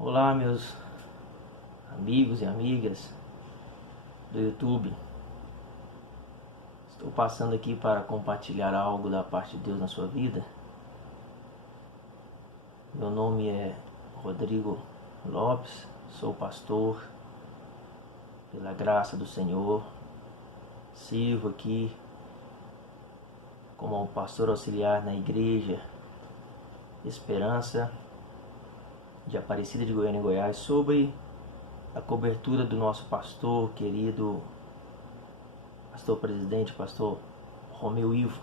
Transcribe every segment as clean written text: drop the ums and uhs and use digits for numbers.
Olá, meus amigos e amigas do YouTube. Estou passando aqui para compartilhar algo da parte de Deus na sua vida. Meu nome é Rodrigo Lopes, sou pastor, pela graça do Senhor. Sirvo aqui como pastor auxiliar na igreja Esperança de Aparecida de Goiânia, Goiás, sobre a cobertura do nosso pastor querido, pastor presidente, pastor Romeu Ivo.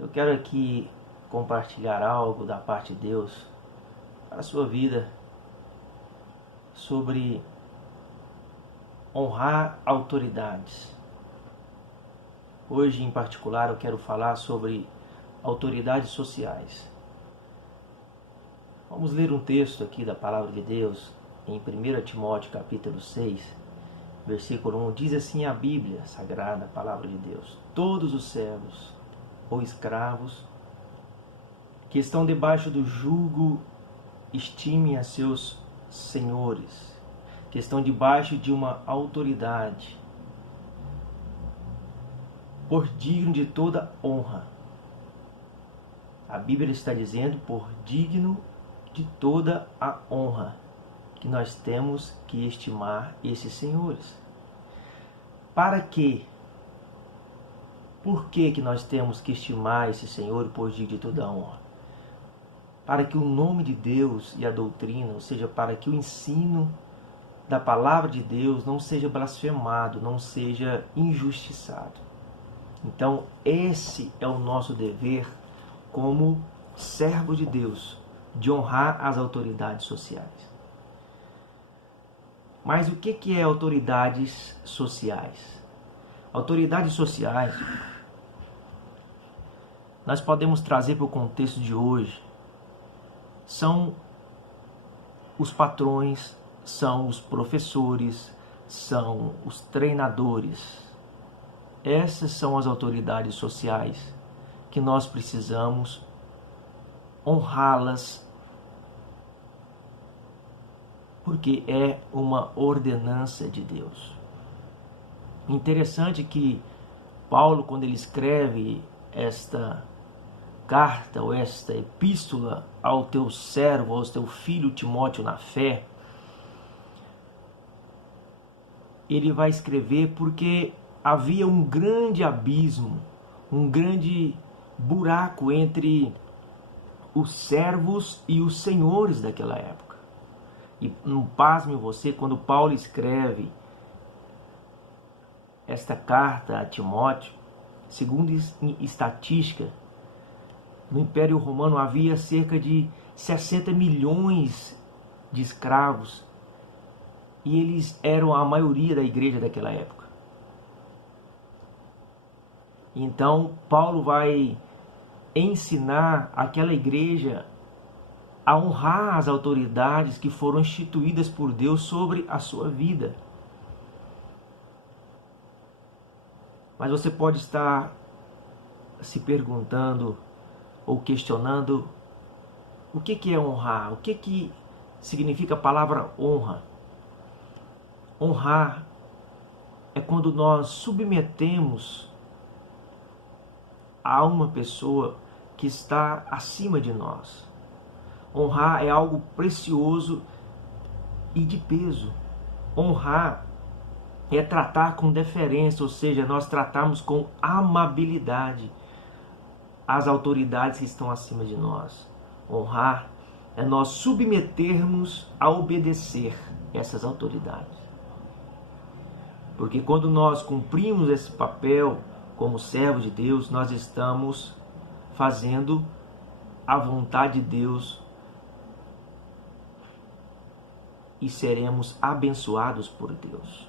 Eu quero aqui compartilhar algo da parte de Deus para a sua vida sobre honrar autoridades. Hoje, em particular, eu quero falar sobre autoridades sociais. Vamos ler um texto aqui da Palavra de Deus em 1 Timóteo capítulo 6, versículo 1. Diz assim a Bíblia Sagrada, a Palavra de Deus: todos os servos ou escravos que estão debaixo do jugo estimem a seus senhores, que estão debaixo de uma autoridade, por digno de toda honra. A Bíblia está dizendo por digno de toda a honra, que nós temos que estimar esses senhores. Para quê? Por que nós temos que estimar esse Senhor por digno de toda a honra? Para que o nome de Deus e a doutrina, ou seja, para que o ensino da palavra de Deus não seja blasfemado, não seja injustiçado. Então, esse é o nosso dever como servo de Deus, de honrar as autoridades sociais. Mas o que é autoridades sociais? Autoridades sociais, nós podemos trazer para o contexto de hoje, são os patrões, são os professores, são os treinadores. Essas são as autoridades sociais que nós precisamos honrá-las, porque é uma ordenança de Deus. Interessante que Paulo, quando ele escreve esta carta ou esta epístola ao teu servo, ao teu filho Timóteo na fé, ele vai escrever porque havia um grande abismo, um grande buraco entre os servos e os senhores daquela época. E não pasme você, quando Paulo escreve esta carta a Timóteo, segundo estatística, no Império Romano havia cerca de 60 milhões de escravos, e eles eram a maioria da igreja daquela época. Então Paulo vai ensinar aquela igreja a honrar as autoridades que foram instituídas por Deus sobre a sua vida. Mas você pode estar se perguntando ou questionando o que é honrar? O que significa a palavra honra? Honrar é quando nós submetemos a uma pessoa que está acima de nós. Honrar é algo precioso e de peso. Honrar é tratar com deferência, ou seja, nós tratamos com amabilidade as autoridades que estão acima de nós. Honrar é nós submetermos a obedecer essas autoridades. Porque quando nós cumprimos esse papel como servo de Deus, nós estamos fazendo a vontade de Deus e seremos abençoados por Deus.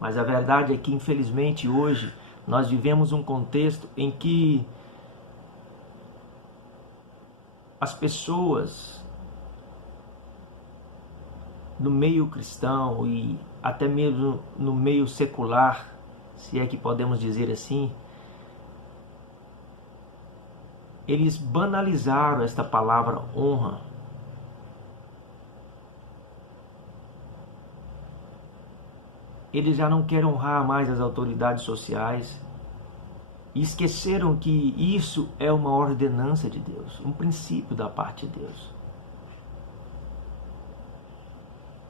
Mas a verdade é que, infelizmente, hoje nós vivemos um contexto em que as pessoas no meio cristão e até mesmo no meio secular, se é que podemos dizer assim, eles banalizaram esta palavra honra eles já não querem honrar mais as autoridades sociais e esqueceram que isso é uma ordenança de Deus, um princípio da parte de Deus.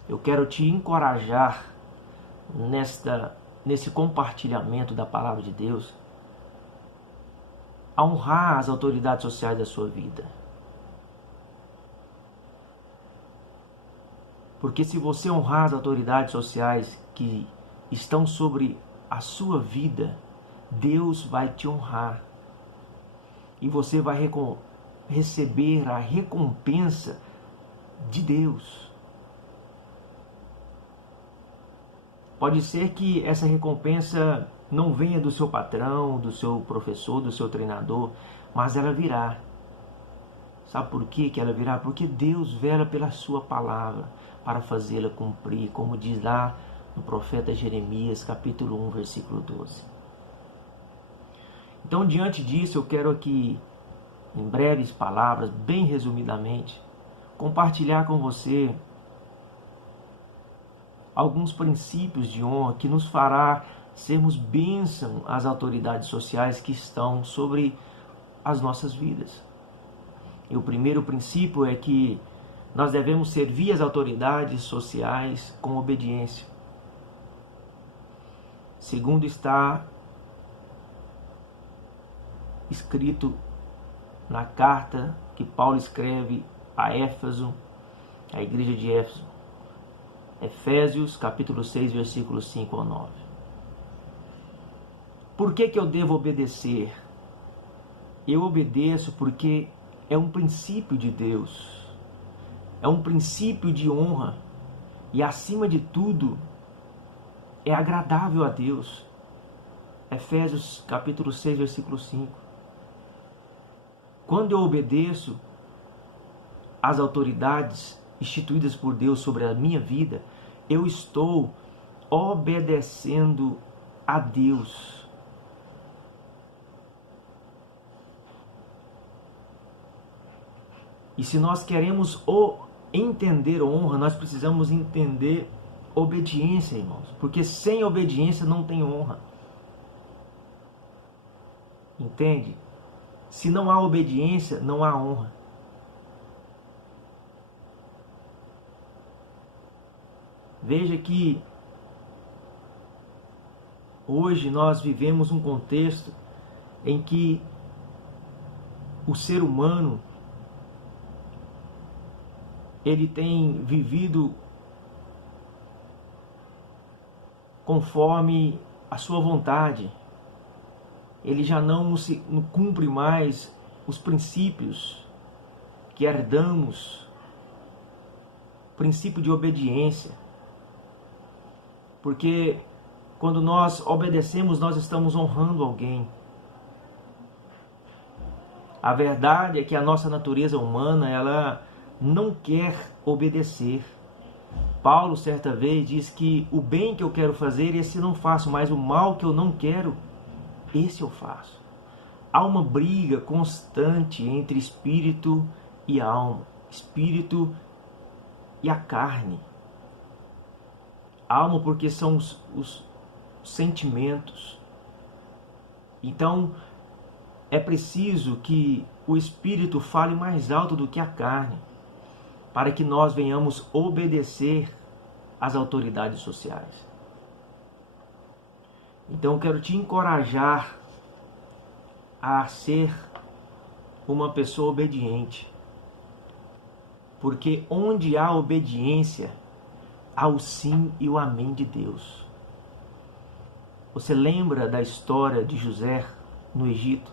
Eu quero te encorajar nesse compartilhamento da palavra de Deus a honrar as autoridades sociais da sua vida. Porque se você honrar as autoridades sociais que estão sobre a sua vida, Deus vai te honrar. E você vai receber a recompensa de Deus. Pode ser que essa recompensa não venha do seu patrão, do seu professor, do seu treinador, mas ela virá. Sabe por que ela virá? Porque Deus vela pela sua palavra para fazê-la cumprir, como diz lá no profeta Jeremias, capítulo 1, versículo 12. Então, diante disso, eu quero aqui, em breves palavras, bem resumidamente, compartilhar com você alguns princípios de honra que nos fará sermos bênção às autoridades sociais que estão sobre as nossas vidas. E o primeiro princípio é que nós devemos servir as autoridades sociais com obediência. Segundo está escrito na carta que Paulo escreve a Éfeso, a igreja de Éfeso. Efésios, capítulo 6, versículos 5 ao 9. Por que eu devo obedecer? Eu obedeço porque é um princípio de Deus. É um princípio de honra. E, acima de tudo, é agradável a Deus. Efésios, capítulo 6, versículo 5. Quando eu obedeço às autoridades instituídas por Deus sobre a minha vida, eu estou obedecendo a Deus. E se nós queremos entender honra, nós precisamos entender obediência, irmãos. Porque sem obediência não tem honra. Entende? Se não há obediência, não há honra. Veja que hoje nós vivemos um contexto em que o ser humano ele tem vivido conforme a sua vontade. Ele já não cumpre mais os princípios que herdamos, princípio de obediência. Porque quando nós obedecemos, nós estamos honrando alguém. A verdade é que a nossa natureza humana, ela não quer obedecer. Paulo, certa vez, diz que o bem que eu quero fazer, esse não faço, mas o mal que eu não quero, esse eu faço. Há uma briga constante entre espírito e alma, espírito e a carne. Alma porque são os sentimentos. Então, é preciso que o espírito fale mais alto do que a carne, para que nós venhamos obedecer às autoridades sociais. Então eu quero te encorajar a ser uma pessoa obediente. Porque onde há obediência, há o sim e o amém de Deus. Você lembra da história de José no Egito?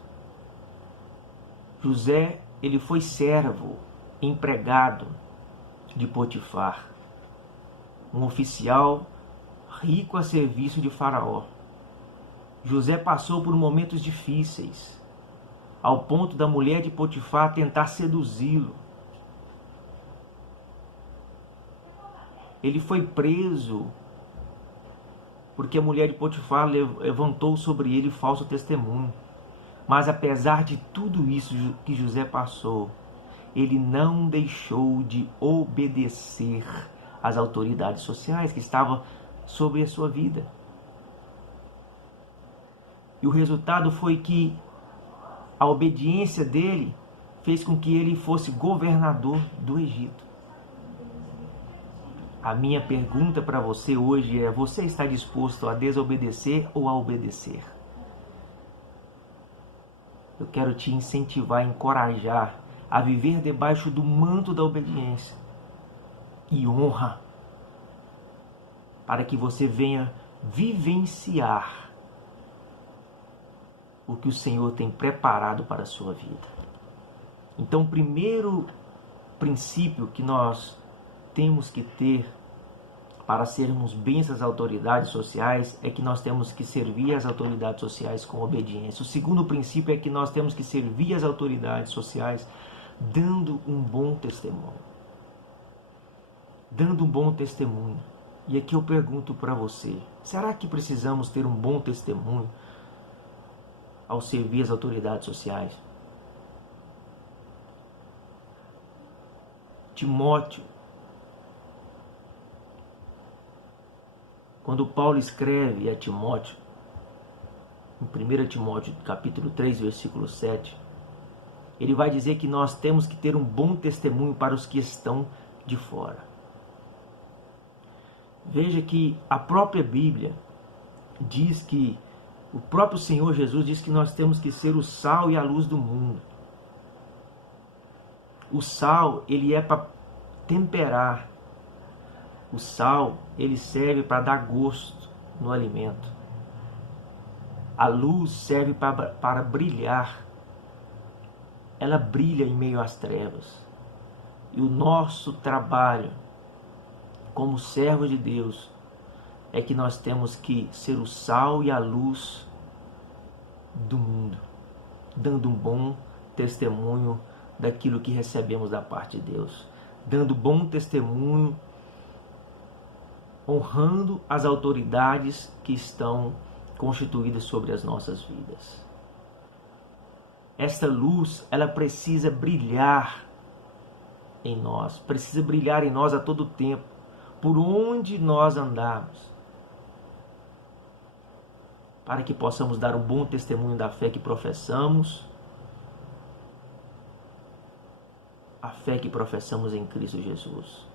José, ele foi servo, empregado de Potifar, um oficial rico a serviço de Faraó. José passou por momentos difíceis, ao ponto da mulher de Potifar tentar seduzi-lo. Ele foi preso porque a mulher de Potifar levantou sobre ele falso testemunho. Mas apesar de tudo isso que José passou, ele não deixou de obedecer às autoridades sociais que estavam sobre a sua vida. E o resultado foi que a obediência dele fez com que ele fosse governador do Egito. A minha pergunta para você hoje é: você está disposto a desobedecer ou a obedecer? Eu quero te incentivar, encorajar a viver debaixo do manto da obediência e honra, para que você venha vivenciar o que o Senhor tem preparado para a sua vida. Então, o primeiro princípio que nós temos que ter para sermos bênçãos às autoridades sociais é que nós temos que servir as autoridades sociais com obediência. O segundo princípio é que nós temos que servir as autoridades sociais dando um bom testemunho. Dando um bom testemunho. E aqui eu pergunto para você, será que precisamos ter um bom testemunho ao servir as autoridades sociais? Timóteo, quando Paulo escreve a Timóteo, em 1 Timóteo capítulo 3, versículo 7, ele vai dizer que nós temos que ter um bom testemunho para os que estão de fora. Veja que a própria Bíblia diz que, o próprio Senhor Jesus diz que nós temos que ser o sal e a luz do mundo. O sal, ele é para temperar. O sal, ele serve para dar gosto no alimento. A luz serve para brilhar. Ela brilha em meio às trevas. E o nosso trabalho como servo de Deus é que nós temos que ser o sal e a luz do mundo, dando um bom testemunho daquilo que recebemos da parte de Deus, dando bom testemunho, honrando as autoridades que estão constituídas sobre as nossas vidas. Esta luz, ela precisa brilhar em nós, precisa brilhar em nós a todo tempo, por onde nós andarmos, para que possamos dar um bom testemunho da fé que professamos, a fé que professamos em Cristo Jesus,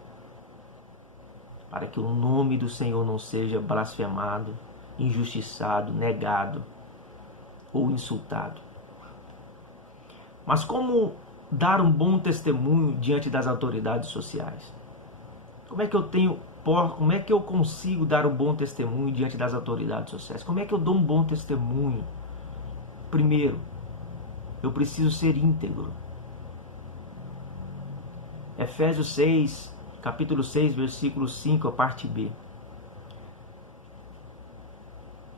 para que o nome do Senhor não seja blasfemado, injustiçado, negado ou insultado. Mas como dar um bom testemunho diante das autoridades sociais? Como é que eu consigo dar um bom testemunho diante das autoridades sociais? Como é que eu dou um bom testemunho? Primeiro, eu preciso ser íntegro. Efésios 6, capítulo 6, versículo 5, a parte B.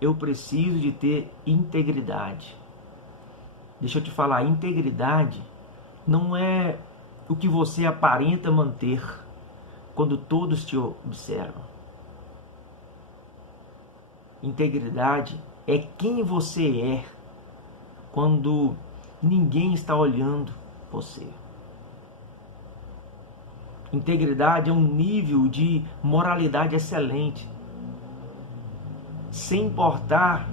Eu preciso de ter integridade. Deixa eu te falar, integridade não é o que você aparenta manter quando todos te observam. Integridade é quem você é quando ninguém está olhando você. Integridade é um nível de moralidade excelente, sem importar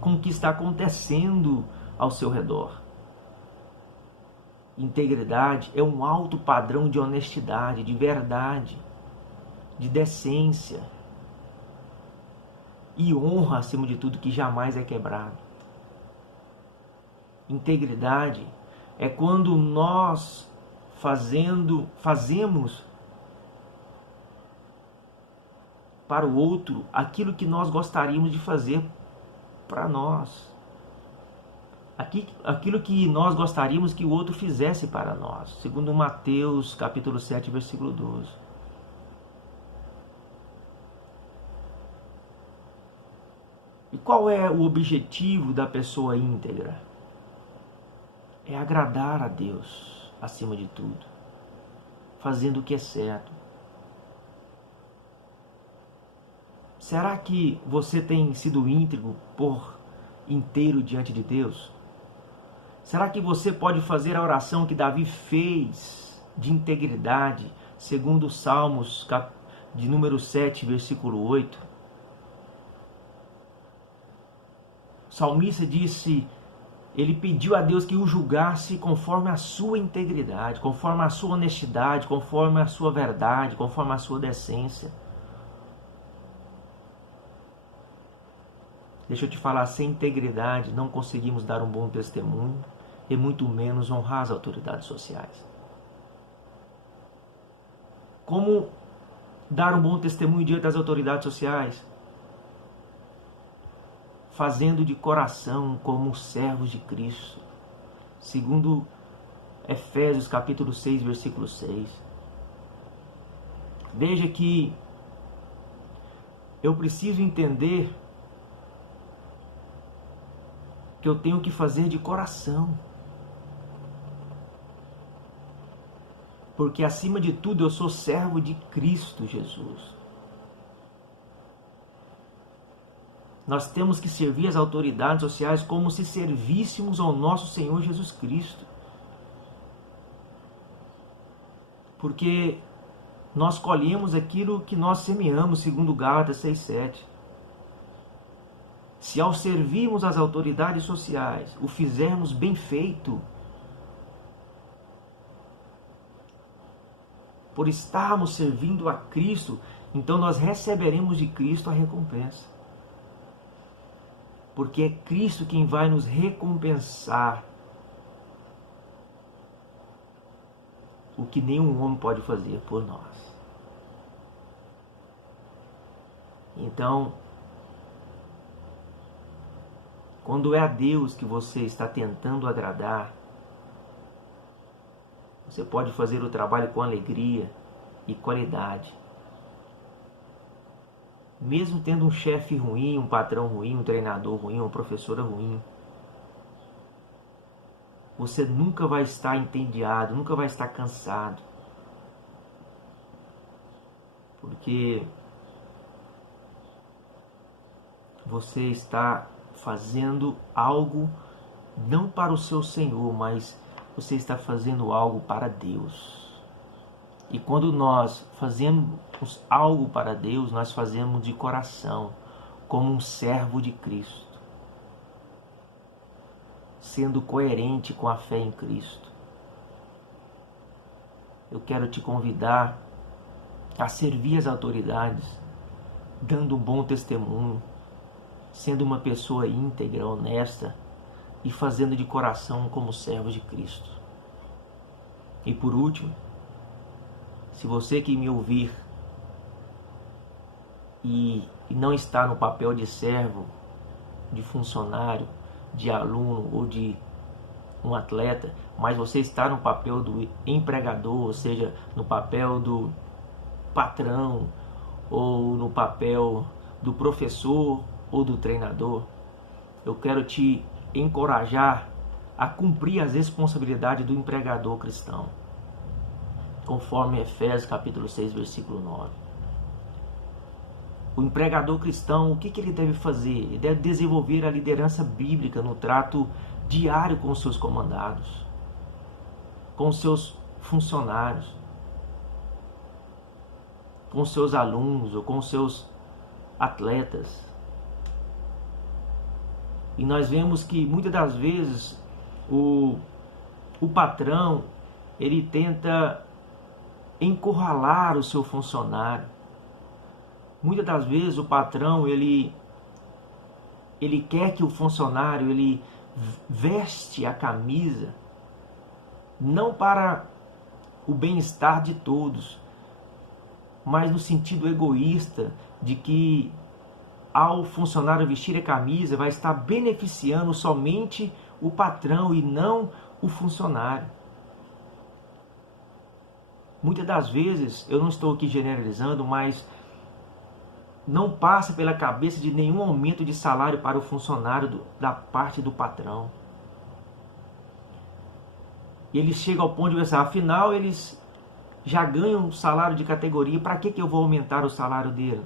com o que está acontecendo ao seu redor. Integridade é um alto padrão de honestidade, de verdade, de decência e honra, acima de tudo, que jamais é quebrado. Integridade é quando nós fazemos para o outro aquilo que nós gostaríamos de fazer para nós. Aquilo que nós gostaríamos que o outro fizesse para nós. Segundo Mateus capítulo 7, versículo 12. E qual é o objetivo da pessoa íntegra? É agradar a Deus acima de tudo, fazendo o que é certo. Será que você tem sido íntegro por inteiro diante de Deus? Será que você pode fazer a oração que Davi fez de integridade, segundo Salmos de número 7, versículo 8, o salmista disse, ele pediu a Deus que o julgasse conforme a sua integridade, conforme a sua honestidade, conforme a sua verdade, conforme a sua decência. Deixa eu te falar, sem integridade não conseguimos dar um bom testemunho e muito menos honrar as autoridades sociais. Como dar um bom testemunho diante das autoridades sociais? Fazendo de coração como servos de Cristo. Segundo Efésios capítulo 6, versículo 6. Veja que eu preciso entender que eu tenho que fazer de coração. Porque acima de tudo eu sou servo de Cristo Jesus. Nós temos que servir as autoridades sociais como se servíssemos ao nosso Senhor Jesus Cristo. Porque nós colhemos aquilo que nós semeamos, segundo Gálatas 6,7. Se ao servirmos as autoridades sociais, o fizermos bem feito, por estarmos servindo a Cristo, então nós receberemos de Cristo a recompensa. Porque é Cristo quem vai nos recompensar o que nenhum homem pode fazer por nós. Então, quando é a Deus que você está tentando agradar, você pode fazer o trabalho com alegria e qualidade. Mesmo tendo um chefe ruim, um patrão ruim, um treinador ruim, uma professora ruim, você nunca vai estar entediado, nunca vai estar cansado. Porque você está fazendo algo não para o seu Senhor, mas você está fazendo algo para Deus. E quando nós fazemos algo para Deus, nós fazemos de coração, como um servo de Cristo, sendo coerente com a fé em Cristo. Eu quero te convidar a servir as autoridades, dando um bom testemunho, sendo uma pessoa íntegra, honesta e fazendo de coração como servo de Cristo. E por último, se você que me ouvir e não está no papel de servo, de funcionário, de aluno ou de um atleta, mas você está no papel do empregador, ou seja, no papel do patrão, ou no papel do professor ou do treinador, eu quero te encorajar a cumprir as responsabilidades do empregador cristão, conforme Efésios capítulo 6, versículo 9. O empregador cristão, o que ele deve fazer? Ele deve desenvolver a liderança bíblica no trato diário com os seus comandados, com os seus funcionários, com os seus alunos ou com os seus atletas. E nós vemos que muitas das vezes o patrão, ele tenta encurralar o seu funcionário. Muitas das vezes o patrão, ele quer que o funcionário, ele veste a camisa, não para o bem-estar de todos, mas no sentido egoísta de que ao funcionário vestir a camisa vai estar beneficiando somente o patrão e não o funcionário. Muitas das vezes, eu não estou aqui generalizando, mas não passa pela cabeça de nenhum aumento de salário para o funcionário da parte do patrão. E eles chegam ao ponto de pensar, afinal eles já ganham um salário de categoria, para que eu vou aumentar o salário dele?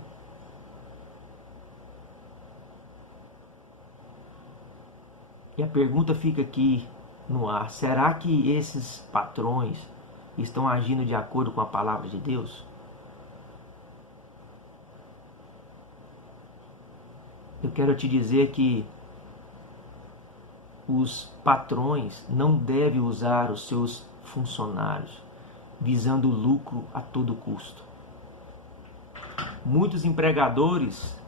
E a pergunta fica aqui no ar, será que esses patrões estão agindo de acordo com a palavra de Deus? eu quero te dizer que os patrões não devem usar os seus funcionários visando lucro a todo custo. Muitos empregadores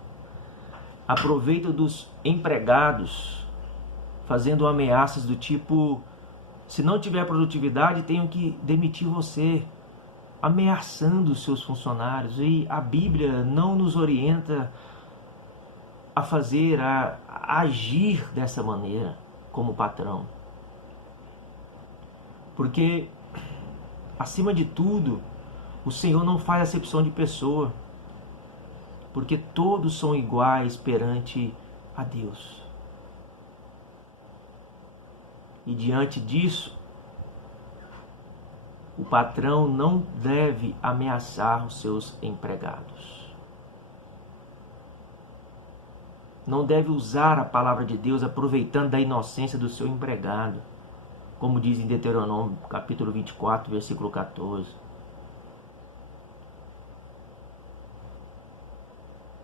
aproveitam dos empregados fazendo ameaças do tipo: se não tiver produtividade, tenho que demitir você, ameaçando os seus funcionários. E a Bíblia não nos orienta a agir dessa maneira como patrão. Porque, acima de tudo, o Senhor não faz acepção de pessoa, porque todos são iguais perante a Deus. E diante disso, o patrão não deve ameaçar os seus empregados. Não deve usar a palavra de Deus aproveitando da inocência do seu empregado, como diz em Deuteronômio capítulo 24, versículo 14.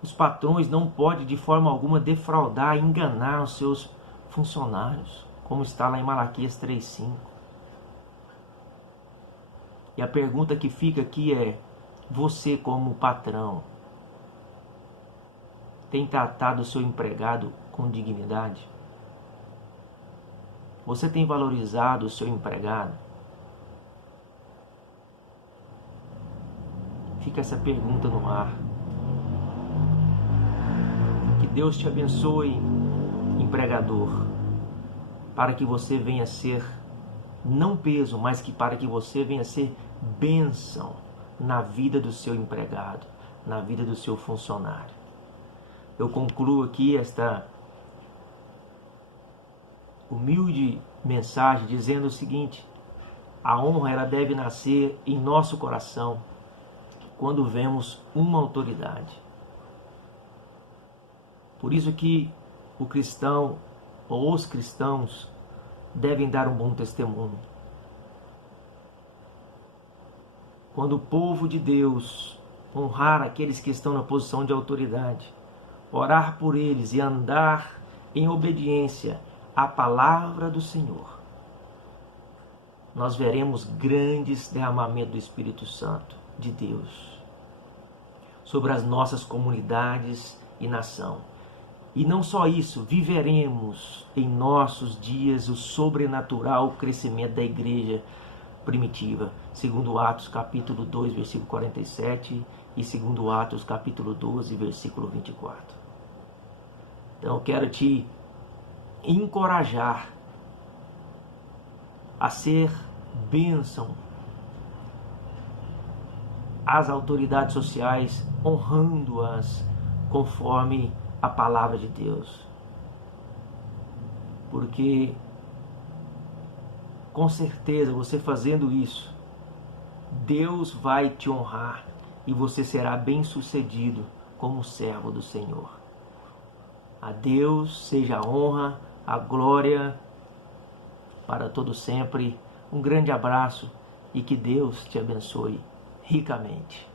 Os patrões não podem de forma alguma defraudar, enganar os seus funcionários, como está lá em Malaquias 3:5. E a pergunta que fica aqui é: você como patrão tem tratado o seu empregado com dignidade? Você tem valorizado o seu empregado? Fica essa pergunta no ar. Que Deus te abençoe, empregador, para que você venha ser não peso, mas que para que você venha ser bênção na vida do seu empregado, na vida do seu funcionário. Eu concluo aqui esta humilde mensagem dizendo o seguinte: a honra ela deve nascer em nosso coração quando vemos uma autoridade. Por isso que o cristão ou os cristãos devem dar um bom testemunho. Quando o povo de Deus honrar aqueles que estão na posição de autoridade, orar por eles e andar em obediência à palavra do Senhor, nós veremos grandes derramamentos do Espírito Santo de Deus sobre as nossas comunidades e nação. E não só isso, viveremos em nossos dias o sobrenatural crescimento da igreja primitiva, segundo Atos capítulo 2, versículo 47 e segundo Atos capítulo 12, versículo 24. Então eu quero te encorajar a ser bênção às autoridades sociais, honrando-as conforme a palavra de Deus. Porque com certeza você fazendo isso, Deus vai te honrar e você será bem-sucedido como servo do Senhor. A Deus seja a honra, a glória para todo sempre. Um grande abraço e que Deus te abençoe ricamente.